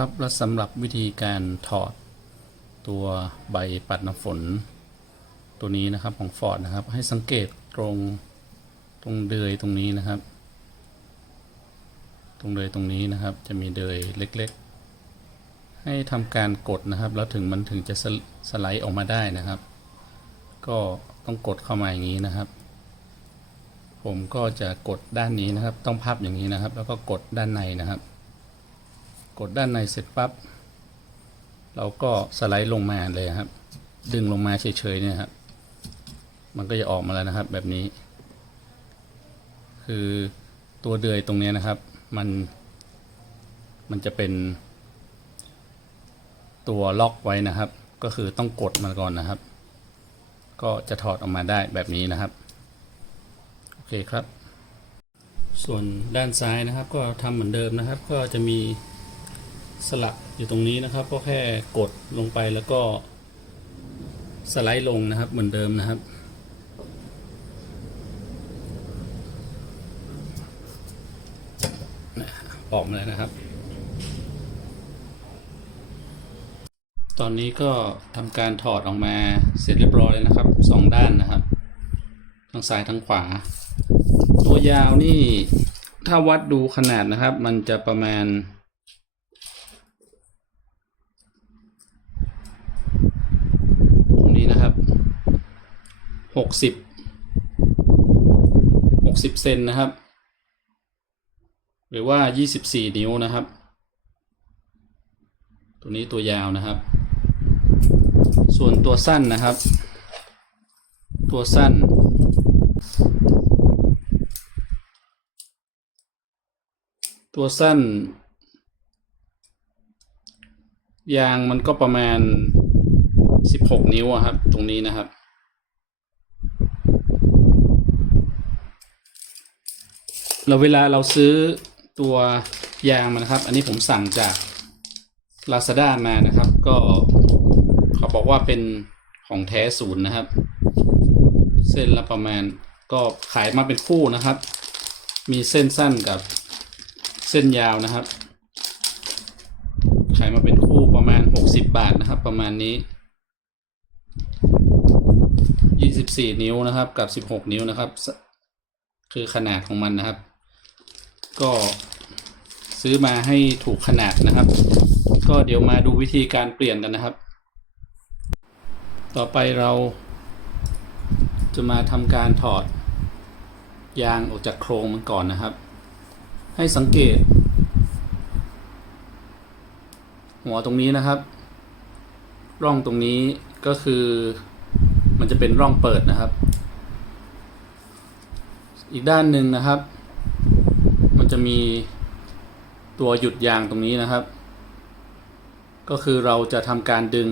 ครับและสำหรับวิธีการถอดตัวใบปัดน้ำฝน ตัวนี้นะครับของ Ford นะครับ ให้สังเกตตรงตรงเดือยตรงนี้นะครับ ตรงเดือยตรงนี้นะครับ จะมีเดือยเล็กๆ ให้ทำการกดนะครับ แล้วถึงมันถึงจะสสไลด์ออกมาได้นะครับ ก็ต้องกดเข้ามาอย่างนี้นะครับ ผมก็จะกดด้านนี้นะครับ ต้องพับอย่างนี้นะครับ แล้วก็กดด้านในนะครับ กดด้านในเสร็จปั๊บเราก็สไลด์ลงมาเลยครับ ดึงลงมาเฉยๆเนี่ยครับ มันก็จะออกมาแล้วนะครับ แบบนี้ คือตัวเดือยตรงนี้นะครับ มันมันจะเป็น ตัวล็อกไว้นะครับ ก็คือต้องกดมาก่อนนะครับ ก็จะถอดออกมาได้แบบนี้นะครับ โอเคครับ ส่วนด้านซ้ายนะครับ ก็ทำเหมือนเดิมนะครับ ก็จะมี สลักอยู่ตรงนี้นะครับ ก็แค่กดลงไปแล้วก็สไลด์ลงนะครับเหมือนเดิมนะครับ ออกมาแล้วนะครับ ตอนนี้ก็ทำการถอดออกมาเสร็จเรียบร้อยแล้วนะครับสองด้านนะครับ ทั้งซ้ายทั้งขวา ตัวยาวนี่ถ้าวัดดูขนาดนะครับ มันจะประมาณ ตรงนี้นะครับ หกสิบหกสิบเซนนะครับ หรือว่ายี่สิบสี่นิ้วนะครับ ตัวนี้ตัวยาวนะครับ ส่วนตัวสั้นนะครับ ตัวสั้น ตัวสั้น ยางมันก็ประมาณ16นิ้วครับ ตรงนี้นะครับ เราเวลาเราซื้อตัวยางมานะครับ อันนี้ผมสั่งจาก Lazada มานะครับ ก็เขาบอกว่าเป็นของแท้ศูนย์นะครับ เส้นละประมาณก็ขายมาเป็นคู่นะครับ มีเส้นสั้นกับเส้นยาวนะครับ ขายมาเป็นคู่ประมาณ 60 บาทนะครับ ประมาณนี้ 24 นิ้วนะครับกับ 16 นิ้วนะครับ คือขนาดของมันนะครับ ก็ซื้อมาให้ถูกขนาดนะครับ ก็เดี๋ยวมาดูวิธีการเปลี่ยนกันนะครับ ต่อไปเราจะมาทำการถอดยางออกจากโครงมันก่อนนะครับ ให้สังเกต หัวตรงนี้นะครับ ร่องตรงนี้ก็คือมันจะเป็นร่องเปิดนะครับ อีกด้านหนึ่งนะครับ จะมีตัวหยุดยางตรงนี้นะครับ ก็คือเราจะทำการดึง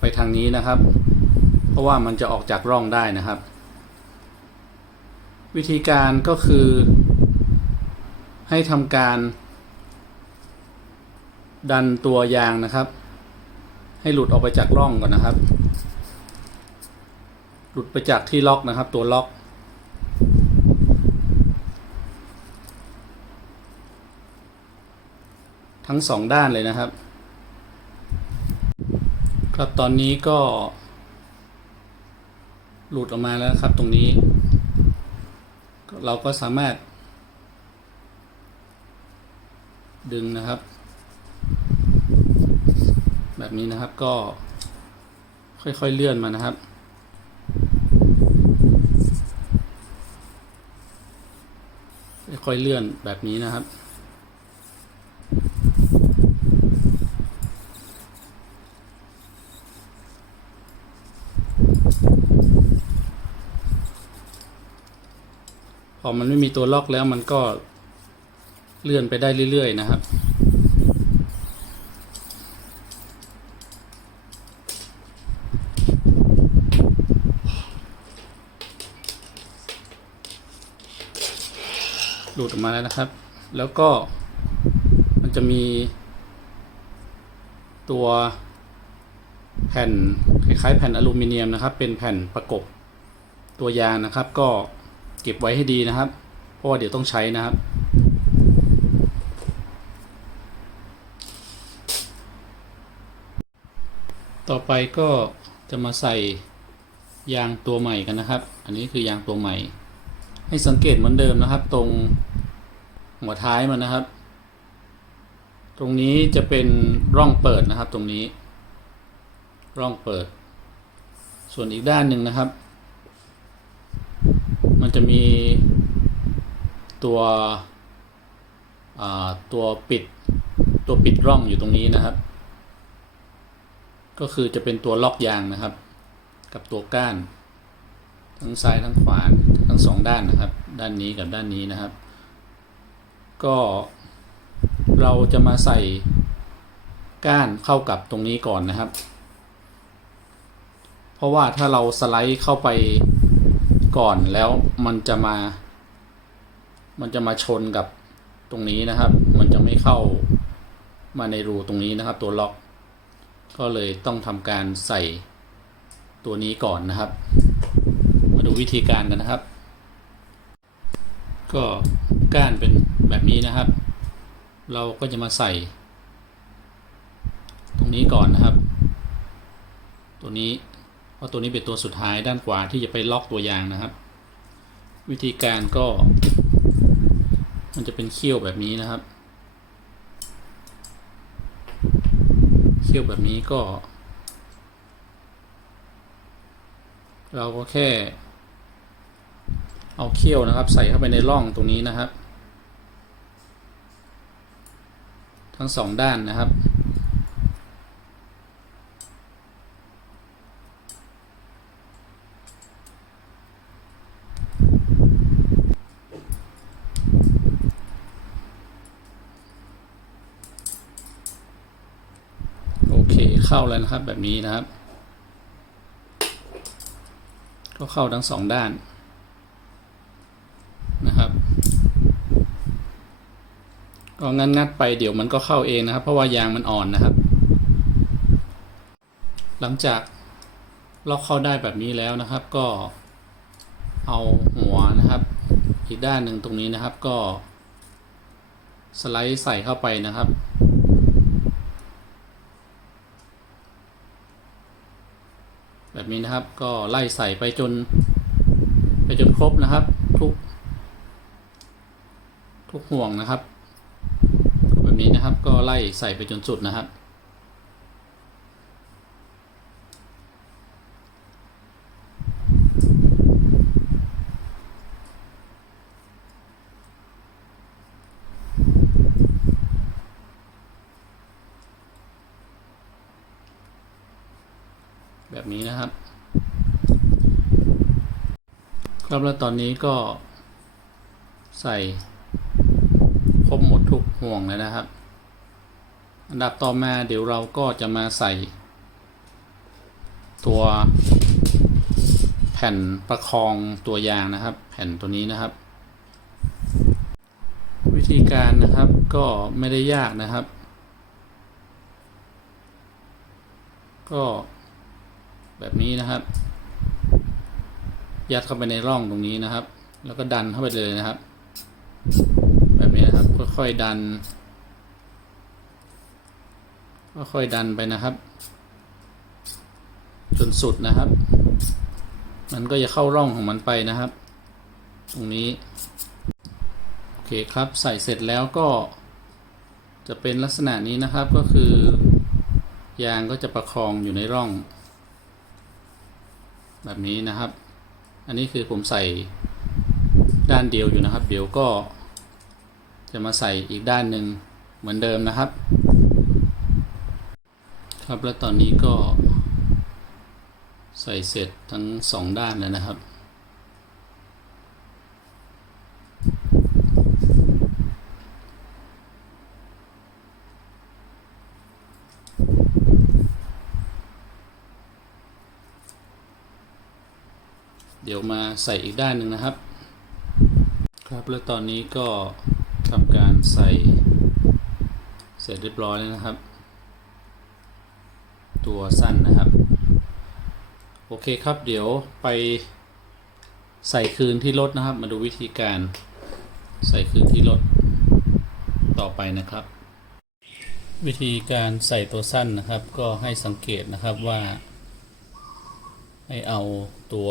ไปทางนี้นะครับ เพราะว่ามันจะออกจากร่องได้นะครับ วิธีการก็คือ ให้ทำการ ดันตัวยางนะครับ ให้หลุดออกไปจากร่องก่อนนะครับ หลุดไปจากที่ล็อกนะครับ ตัวล็อก ทั้งสองด้านเลยนะครับ ครับตอนนี้ก็ หลุดออกมาแล้วครับตรงนี้ เราก็สามารถ ดึงนะครับ แบบนี้นะครับก็ค่อยๆเลื่อนมานะครับ ค่อยๆเลื่อนแบบนี้นะครับ พอมันไม่มีตัวล็อกแล้วมันก็เลื่อนไปได้เรื่อย ๆ นะครับหลุดออกมาแล้วนะครับ แล้วก็มันจะมีตัว แผ่นคล้ายๆแผ่นอลูมิเนียมนะครับ เป็นแผ่นประกบตัวยางนะครับ ก็เก็บไว้ให้ดีนะครับ เพราะว่าเดี๋ยวต้องใช้นะครับ ต่อไปก็จะมาใส่ยางตัวใหม่กันนะครับ อันนี้คือยางตัวใหม่ ให้สังเกตเหมือนเดิมนะครับ ตรงหัวท้ายมันนะครับ ตรงนี้จะเป็นร่องเปิดนะครับตรงนี้ ร่องเปิด ส่วนอีกด้านหนึ่งนะครับ มันจะมีตัวตัวปิดตัวปิดร่องอยู่ตรงนี้นะครับ ก็คือจะเป็นตัวล็อกยางนะครับ กับตัวก้าน ทั้งซ้ายทั้งขวาทั้งสองด้านนะครับ ด้านนี้กับด้านนี้นะครับ ก็เราจะมาใส่ก้านเข้ากับตรงนี้ก่อนนะครับ เพราะว่าถ้าเราสไลด์เข้าไปก่อนแล้วมันจะมา มันจะมาชนกับตรงนี้นะครับ มันจะไม่เข้ามาในรูตรงนี้นะครับ ตัวล็อก ก็เลยต้องทำการใส่ตัวนี้ก่อนนะครับ มาดูวิธีการกันนะครับ ก็ก้านเป็นแบบนี้นะครับ เราก็จะมาใส่ ตรงนี้ก่อนนะครับ ตัวนี้ เพราะตัวนี้เป็นตัวสุดท้ายด้านขวาที่จะไปล็อกตัวยางนะครับ วิธีการก็ มันจะเป็นเขี้ยวแบบนี้นะครับ เขี้ยวแบบนี้ก็ เราก็แค่ เอาเขี้ยวนะครับ ใส่เข้าไปในร่องตรงนี้นะครับ ทั้งสองด้านนะครับ โอ เข้าแล้วนะครับแบบนี้นะครับ ก็เข้าทั้งสองด้านนะครับก็งัดงัดไปเดี๋ยวมันก็เข้าเองนะครับ เพราะว่ายางมันอ่อนนะครับ หลังจากล็อกเข้าได้แบบนี้แล้วนะครับ ก็เอาหัวนะครับ อีกด้านหนึ่งตรงนี้นะครับก็สไลด์ใส่เข้าไปนะครับ แบบนี้นะครับ ก็ไล่ใส่ไปจน ไปจนครบนะครับ ทุก ทุกห่วงนะครับ แบบนี้นะครับก็ไล่ใส่ไปจนสุดนะครับ แบบนี้นะครับ ครับแล้วตอนนี้ก็ใส่ครบหมดทุกห่วงแล้วนะครับ อันดับต่อมาเดี๋ยวเราก็จะมาใส่ ตัวแผ่นประคองตัวยางนะครับ แผ่นตัวนี้นะครับ วิธีการนะครับก็ไม่ได้ยากนะครับ ก็ แบบนี้นะครับ ยัดเข้าไปในร่องตรงนี้นะครับ แล้วก็ดันเข้าไปเลยนะครับ แบบนี้นะครับค่อยๆดันค่อยๆดันไปนะครับ จนสุดนะครับ มันก็จะเข้าร่องของมันไปนะครับ ตรงนี้โอเคครับใส่เสร็จแล้วก็ จะเป็นลักษณะนี้นะครับก็คือยางก็จะประคองอยู่ในร่อง แบบนี้นะครับ อันนี้คือผมใส่ด้านเดียวอยู่นะครับ เดี๋ยวก็จะมาใส่อีกด้านหนึ่งเหมือนเดิมนะครับ ครับแล้วตอนนี้ก็ใส่เสร็จทั้งสองด้านแล้วนะครับ เดี๋ยวมา ใส่อีกด้านหนึ่งนะครับ ครับแล้วตอนนี้ก็ทำการใส่เสร็จเรียบร้อยแล้วนะครับ ตัวสั้นนะครับ โอเคครับเดี๋ยวไปใส่คืนที่รถนะครับ มาดูวิธีการใส่คืนที่รถต่อไปนะครับ วิธีการใส่ตัวสั้นนะครับ ก็ให้สังเกตนะครับว่า ให้เอาตัว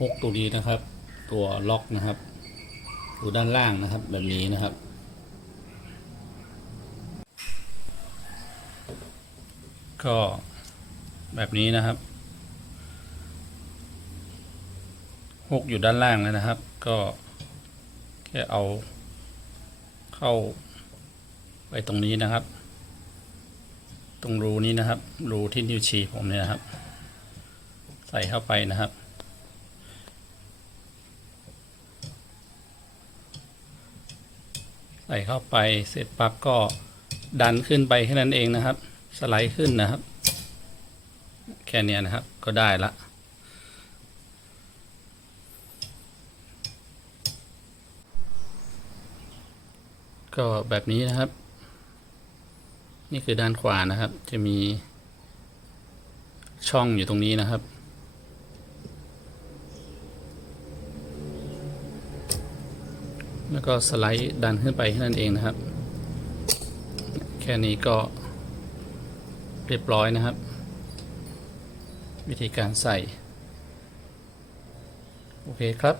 ฮกตัวนี้นะครับ ตัวล็อกนะครับอยู่ด้านล่างนะครับแบบนี้นะครับ ก็แบบนี้นะครับฮกอยู่ด้านล่างแล้วนะครับ ก็แค่เอาเข้าไปตรงนี้นะครับ ตรงรูนี้นะครับ รูที่นิ้วชี้ผมเนี่ยนะครับ ใส่เข้าไปนะครับ ใส่เข้าไปเสร็จปั๊บก็ดันขึ้นไปแค่นั้นเองนะครับ สไลด์ขึ้นนะครับ แค่นี้นะครับก็ได้ละก็แบบนี้นะครับ นี่คือด้านขวานะครับ จะมีช่องอยู่ตรงนี้นะครับ แล้วก็สไลด์ดันขึ้นไปแค่นั้นเองนะครับ แค่นี้ก็เรียบร้อยนะครับ วิธีการใส่ โอเคครับ